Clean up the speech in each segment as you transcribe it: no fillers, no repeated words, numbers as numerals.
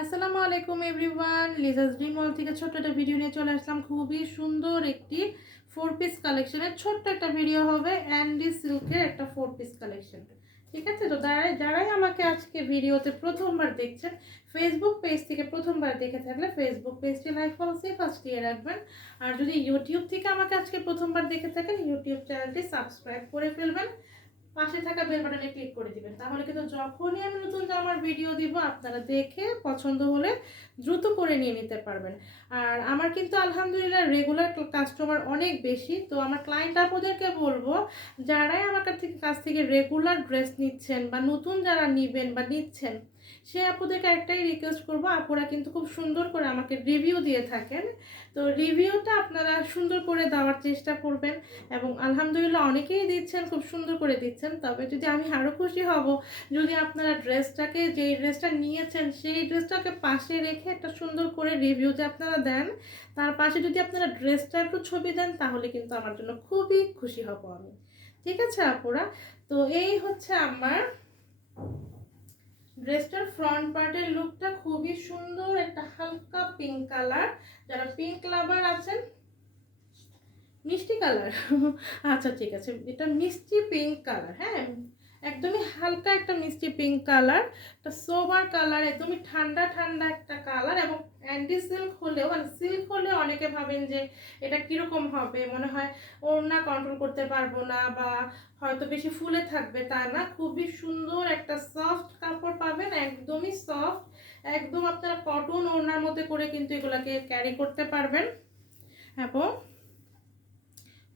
আসসালামু আলাইকুম everyone, Liza's dream world থেকে ছোট্ট একটা ভিডিও নিয়ে চলে আসলাম। খুবই সুন্দর একটি 4 পিস কালেকশনের ছোট্ট একটা ভিডিও হবে। অ্যান্ডি সিল্কের একটা 4 পিস কালেকশন। ঠিক আছে, তো যারাই আমাকে আজকে ভিডিওতে প্রথমবার দেখছেন, ফেসবুক পেজ থেকে প্রথমবার দেখে থাকলে ফেসবুক পেজটি লাইক ফলো ফার্স্ট দিয়ে রাখবেন। আর যদি ইউটিউব থেকে আমাকে আজকে প্রথমবার দেখে থাকেন, ইউটিউব চ্যানেলটি সাবস্ক্রাইব করে ফেলবেন, পাশে থাকা বেল বাটনে ক্লিক করে দিবেন। তাহলে কিন্তু যখনই আমি নতুন জামার ভিডিও দিব, আপনারা দেখে পছন্দ হলে দ্রুত করে নিয়ে নিতে পারবেন। আর আমার কিন্তু আলহামদুলিল্লাহ রেগুলার কাস্টমার অনেক বেশি। তো আমার ক্লায়েন্ট আপুদেরকে বলবো, যারাই আমার কাছ থেকে রেগুলার ড্রেস নিচ্ছেন বা নতুন যারা নিবেন বা নিচ্ছেন, সে আপুদেরকে একটাই রিকোয়েস্ট করবো, আপুরা কিন্তু খুব সুন্দর করে আমাকে রিভিউ দিয়ে থাকেন। তো রিভিউটা আপনারা সুন্দর করে দেওয়ার চেষ্টা করবেন, এবং আলহামদুলিল্লাহ অনেকেই দিচ্ছেন, খুব সুন্দর করে দিচ্ছেন। তবে যদি আমি আরও খুশি হব যদি আপনারা ড্রেসটাকে, যেই ড্রেসটা নিয়েছেন সেই ড্রেসটাকে পাশে রেখে একটা সুন্দর করে রিভিউ যে আপনারা দেন, তার পাশে যদি আপনারা ড্রেসটা একটু ছবি দেন, তাহলে কিন্তু আমার জন্য খুবই খুশি হব আমি। ঠিক আছে আপুরা, তো এই হচ্ছে আমার ড্রেসটার ফ্রন্ট পার্টের লুকটা। খুবই সুন্দর একটা হালকা পিঙ্ক কালার। যারা পিঙ্ক লাভার আছেন, মিষ্টি কালার, আচ্ছা ঠিক আছে, এটা মিষ্টি পিঙ্ক কালার। হ্যাঁ, একদমই হালকা একটা মিষ্টি পিঙ্ক কালার, একটা সোবার কালার, একদমই ঠান্ডা ঠান্ডা একটা কালার। এবং অ্যান্টি সিল্ক হলেও, মানে সিল্ক হলে অনেকে ভাবেন যে এটা কীরকম হবে, মনে হয় ওড়না কন্ট্রোল করতে পারবো না বা হয়তো বেশি ফুলে থাকবে, তা না। খুবই সুন্দর একটা সফট কাপড় পাবেন, একদমই সফট, একদম আপনারা কটন ওড়নার মধ্যে করে কিন্তু এগুলাকে ক্যারি করতে পারবেন। এবং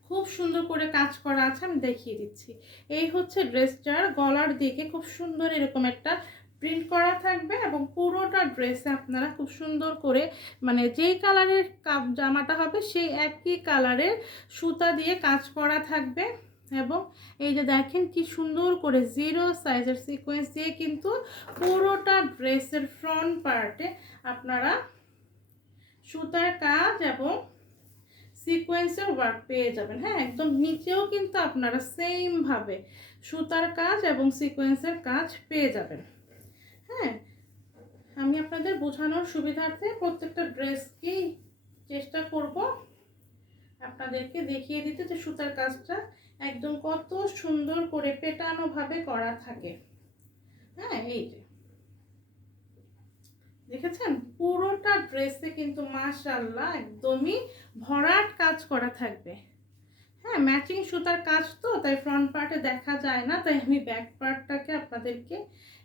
খুব সুন্দর করে কাজ করা আছে, আমি দেখিয়ে দিচ্ছি। এই হচ্ছে ড্রেসটার গলার দিকে খুব সুন্দর এরকম একটা প্রিন্ট করা থাকবে, এবং পুরোটা ড্রেসে আপনারা খুব সুন্দর করে, মানে যেই কালারের জামাটা হবে সেই একই কালারের সুতা দিয়ে কাজ করা থাকবে। এবং এই যে দেখেন কি সুন্দর করে 0 সাইজের সিকোয়েন্স দিয়ে কিন্তু পুরোটা ড্রেসের ফ্রন্ট পার্টে আপনারা সুতার কাজ এবং সিকোয়েন্সের ওয়ার্ক পেয়ে যাবেন। হ্যাঁ, একদম নিচেও কিন্তু আপনারা সেম ভাবে সুতার কাজ এবং সিকোয়েন্সের কাজ পেয়ে যাবেন। হ্যাঁ, আমি আপনাদের বোঝানোর সুবিধার্থে প্রত্যেকটা ড্রেসকেই চেষ্টা করব আপনাদেরকে দেখিয়ে দিতে যে সুতার কাজটা একদম কত সুন্দর করে পেটানো ভাবে করা থাকে। হ্যাঁ, এই যে দেখেছেন, পুরোটা ড্রেসে কিন্তু মাশাআল্লাহ একদমই ভরাট কাজ করা থাকবে। হ্যাঁ, ম্যাচিং সুতার কাজ, তো তাই ফ্রন্ট পার্টে দেখা যায় না, তাই আমি ব্যাক পার্টটাকে আপনাদেরকে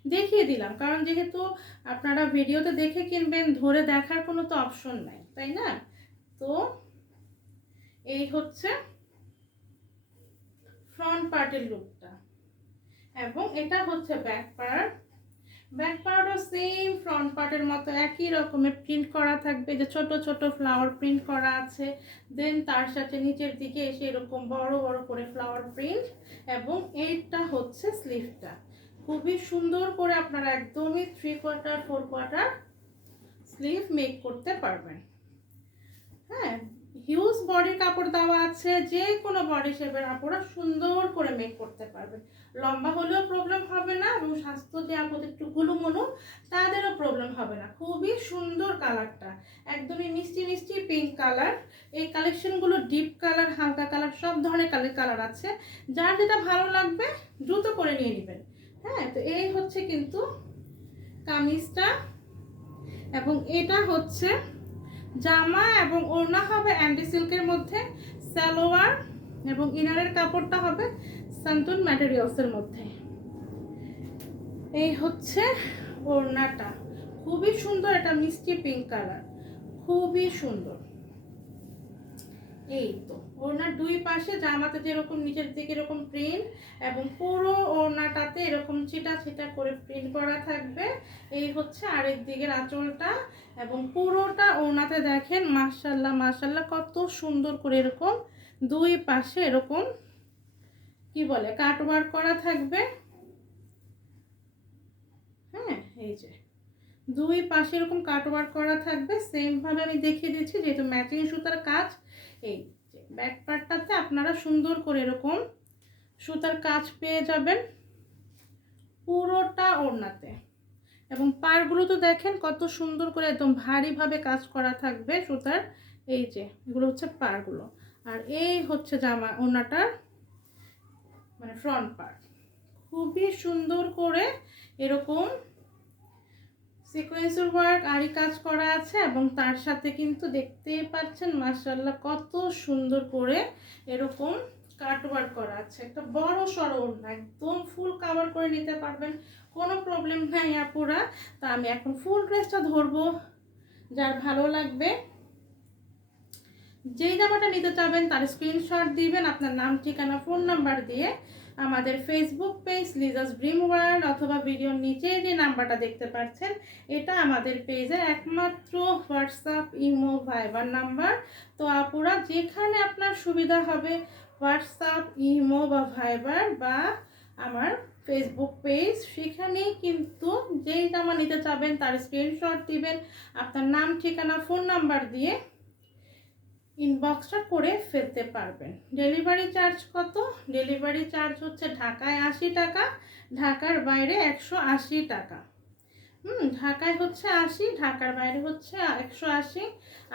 দেখিয়ে দিলাম। কারণ যেহেতু আপনারা ভিডিওতে দেখে কিনবেন, ধরে দেখার কোনো তো অপশন নাই, তাই না? তো এই হচ্ছে ফ্রন্ট পার্টের লুকটা, এবং এটা হচ্ছে ব্যাক পার্ট। ব্যাক পার্টও সেম ফ্রন্ট পার্টের মতো একই রকমের প্রিন্ট করা থাকবে, যে ছোট ছোট ফ্লাওয়ার প্রিন্ট করা আছে। দেন তার সাথে নিচের দিকে এসে এরকম বড় বড় করে ফ্লাওয়ার প্রিন্ট। এবং এইটা হচ্ছে স্লিভটা, খুবই সুন্দর করে আপনারা একদমই 3/4 4/4 স্লিভ মেক করতে পারবেন। হ্যাঁ, হিউজ বডির কাপড় দেওয়া আছে, যে কোনো বডি শেপের আপনারা সুন্দর করে মেক করতে পারবেন। লম্বা হলেও প্রবলেম হবে না, এবং স্বাস্থ্য যে আপনাদের একটু গুলুমুলু, তাদেরও প্রবলেম হবে না। খুবই সুন্দর কালারটা, একদমই মিষ্টি মিষ্টি পিঙ্ক কালার। এই কালেকশনগুলো ডিপ কালার, হালকা কালার, সব ধরনের কালার আছে। যার যেটা ভালো লাগবে দ্রুত করে নিয়ে নেবেন। হ্যাঁ, তো এই হচ্ছে কিন্তু কামিজটা, এবং এটা হচ্ছে জামা, এবং ওড়না হবে অ্যান্ডি সিল্কের মধ্যে, সালোয়ার এবং ইনারের কাপড়টা হবে সান্তুন ম্যাটেরিয়ালসের মধ্যে। এই হচ্ছে ওড়নাটা, খুবই সুন্দর, এটা মিষ্টি পিঙ্ক কালার, খুবই সুন্দর। এই তো ওড়নার দুই পাশে জামাতে যেরকম নিচের দিকে এরকম প্রিন্ট, এবং পুরো ওড়নাটাতে এরকম ছিটা ছিটা করে প্রিন্ট করা থাকবে। এই হচ্ছে আরেক দিকের আঁচলটা, এবং পুরোটা ওড়নাতে দেখেন মাশাআল্লাহ মাশাআল্লাহ কত সুন্দর করে এরকম দুই পাশে এরকম কি বলে কাট ওয়ার্ক করা থাকবে। হ্যাঁ, এই যে দুই পাশে এরকম কাট ওয়ার্ক করা থাকবে, সেম ভাবে আমি দেখিয়ে দিচ্ছি, যেহেতু ম্যাচিং সুতার কাজ। এই যে ব্যাক পার্টটাতে আপনারা সুন্দর করে এরকম সুতার কাজ পেয়ে যাবেন পুরোটা ওড়নাতে। এবং পাড়গুলো তো দেখেন কত সুন্দর করে একদম ভারীভাবে কাজ করা থাকবে সুতার। এই যে এগুলো হচ্ছে পাড়গুলো, আর এই হচ্ছে জামা ওড়নাটার মানে ফ্রন্ট পার্ট। খুবই সুন্দর করে এরকম সিকোয়েন্সের ওয়ার্ক আরি কাজ করা আছে, এবং তার সাথে কিন্তু দেখতেই পাচ্ছেন মাশাআল্লাহ কত সুন্দর করে এরকম কাট ওয়ার্ক করা আছে। একটা বড় সড়ো ওড়না, একদম ফুল কভার করে নিতে পারবেন, কোনো প্রবলেম নাই আপুরা। তা আমি এখন ফুল ড্রেসটা ধরবো, যার ভালো লাগবে যেই জামাটা নিতে চাবেন তার স্ক্রিনশট দিবেন আপনার নাম, ঠিকানা, ফোন নাম্বার দিয়ে আমাদের Facebook page Liza's dream world, অথবা ভিডিওর নিচে যে নাম্বারটা দেখতে পাচ্ছেন এটা আমাদের পেজের একমাত্র হোয়াটসঅ্যাপ, ইমো, ভাইবার নাম্বার। তো আপুরা যেখানে আপনার সুবিধা হবে হোয়াটসঅ্যাপ, ইমো বা ভাইবার বা আমার ফেসবুক পেজ, সেখানেই কিন্তু যেই জামা নিতে চাবেন তার স্ক্রিনশট দিবেন আপনার নাম, ঠিকানা, ফোন নাম্বার দিয়ে ইনবক্সটা করে ফেলতে পারবেন। ডেলিভারি চার্জ কত? ডেলিভারি চার্জ হচ্ছে ঢাকায় 80 টাকা, ঢাকার বাইরে 180 টাকা। ঢাকায় হচ্ছে 80, ঢাকার বাইরে হচ্ছে 180।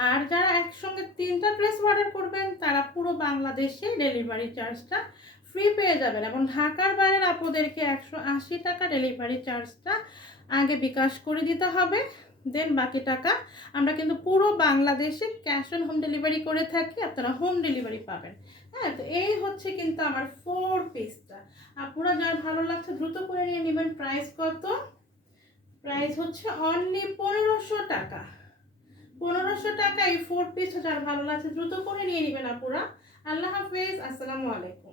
আর যারা একসঙ্গে 3টা ড্রেস অর্ডার করবেন তারা পুরো বাংলাদেশে ডেলিভারি চার্জটা ফ্রি পেয়ে যাবেন, এবং ঢাকার বাইরের আপনাদেরকে 180 টাকা ডেলিভারি চার্জটা আগে বিকাশ করে দিতে হবে, দেন বাকি টাকা আমরা কিন্তু পুরো বাংলাদেশে ক্যাশ অন হোম ডেলিভারি করে থাকি, আপনারা হোম ডেলিভারি পাবেন। হ্যাঁ, তো এই হচ্ছে কিন্তু আমার 4 পিসটা। আপনারা যার ভালো লাগছে দ্রুত করে নিয়ে নেবেন। প্রাইস কত? প্রাইস হচ্ছে অনলি 1500 টাকা। 1500 টাকা এই 4 পিস, যার ভালো লাগছে দ্রুত করে নিয়ে নেবেন আপুরা। আল্লাহ হাফেজ, আসসালামু আলাইকুম।